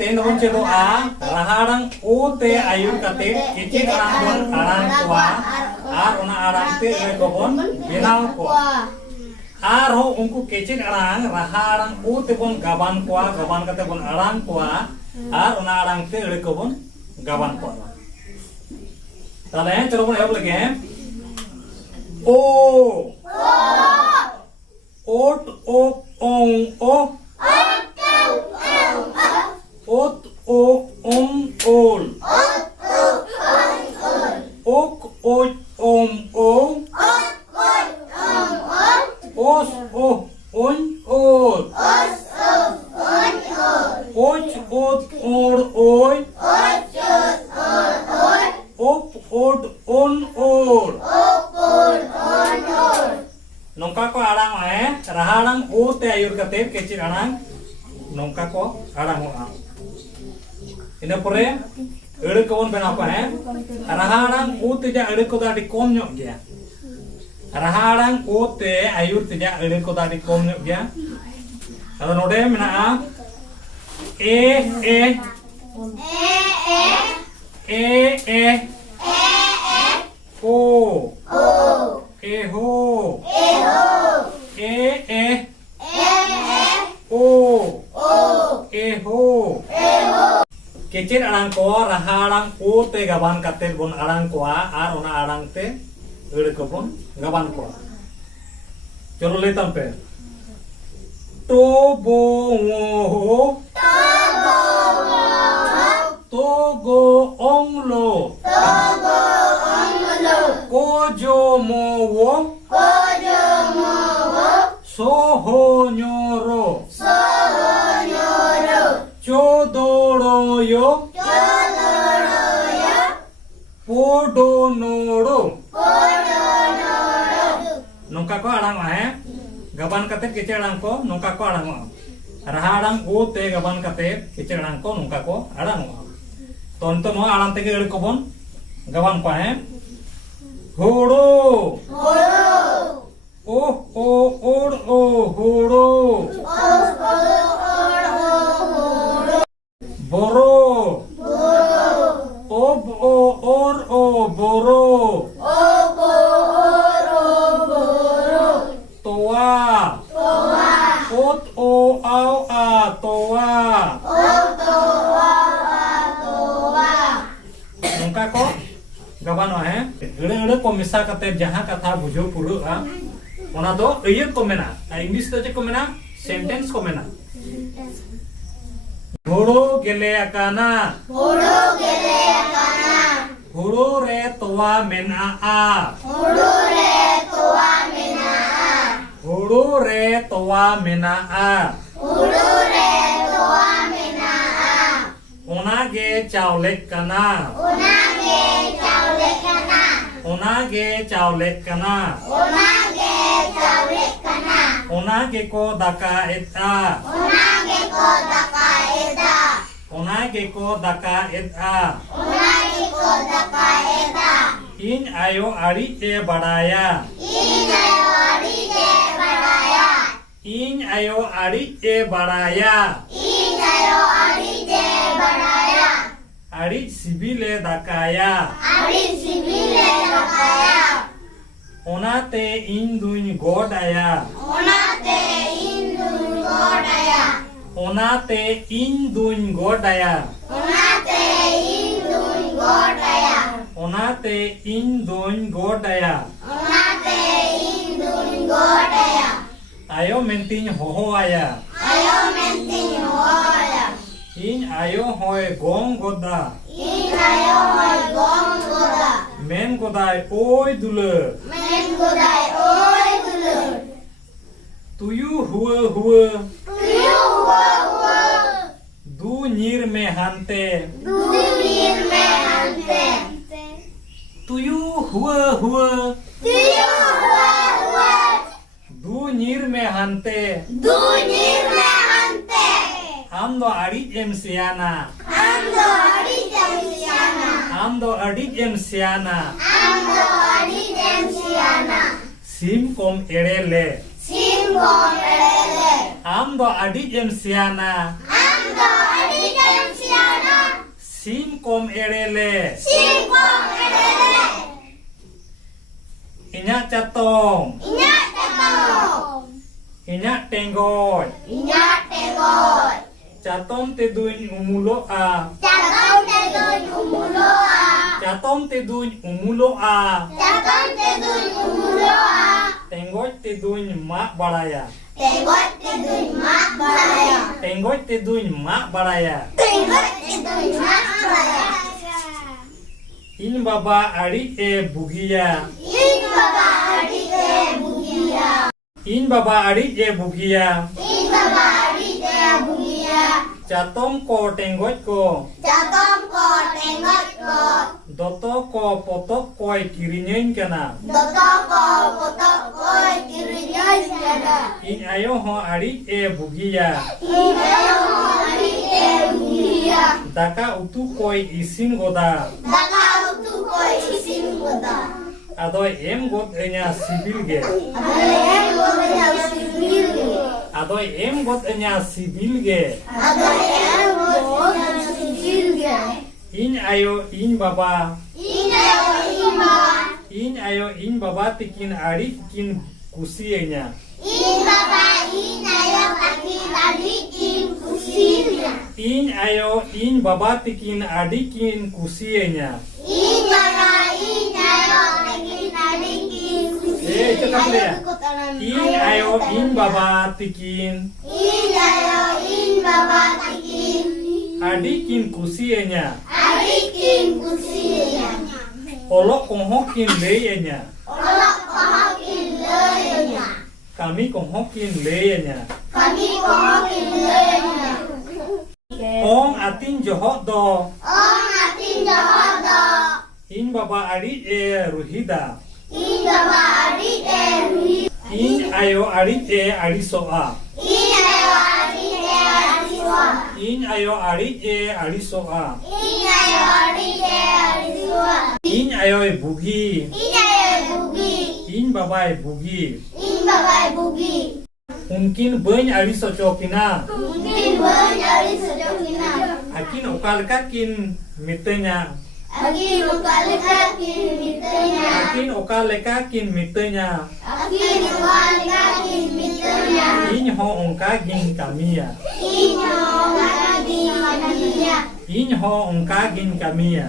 ten bon cedoa raharang u te ayur kate kicik arang bon arang tua ar ona arang te eko bon binaw ko ar ho ungku kicik arang raharang u te bon gaban kate bon arang tua ar ona arang te eko bon gaban ko tahle chalo bon ehab lage o ot op ong o ot o om ol ok oj om o os o on ol oj ot or oi op od on ol nongka ko arang raharang u te ayur kate kecil arang nongka ko arang o ina pore ere ko bon bena ko raharang u te ja ere ko da di kom nyok gya raharang u te ayur te ja ere ko da di kom nyok gya ado node mena e o eho o eho kecil arang ko raharang u te gaban kater bon arang ko ar ona arang te ere ko bon gaban ko cholo letam pe to bo ngo to go ong lo kojo mo wo soho nyoro chodoro yo podo noro nongka ko arang gaban kate kecil arang ko nongka ko arang raharang u te gaban kate kecil arang ko nongka ko arang tonton no arang te ere ko bon gaban ko horo oh or horo boro ob or boro toa ot o au a toa nongka ko gaban ere ko misa kate jaha katha bujo puru ona do iye ko mena english te ko mena sentence ko mena horo gele akana horo re toa mena a horo re toa mena a ona ge chaule kana ona ge ko daka eta in ayo ari e badaya ari sibile dakaya onate induin godaya ayo mentin hohoaya in ayo hoy gong goda men godai oi dule tuyu huwa du nyir me hante tuyu huwa du nyir me hante amdo adik em siana sim kom erele amdo adik em siana Sim kom erele. Inya catong. Inya tenggoy. Catom teduin umulo a. Catom teduin umulo a. Tenggoy teduin mak baraya. Tenggoy teduin mak baraya. In baba ari e bugia. In baba ari e bugia. Catom ko tenggoy ko. Doto ko potok koi kirinyen kana. In ayo ho ari e bugia. Daka utu koi isin goda. Adoy em god enya sibil ge. Adoy em god enya sibil ge. In ayo in baba. In ayo in baba tikin ari kin kusi enya. In ayo in baba tikin adikin kusi enya. Cakap ya. In ayo in baba tikin adikin kusi enya. Olok konghokin leyenya. Kami konghokin leyenya. Ong atin johot do. In baba ari e ruhida. In ayo ari e arisoa. In ayo ari e arisoa. In ayo e bugi. In baba e bugi. Mungkin banyak ari socokina. Akin okalkakin mitenya. Akin okalekakin mitenya. In ho ongkagin kamia. In ho ongkagin kamia.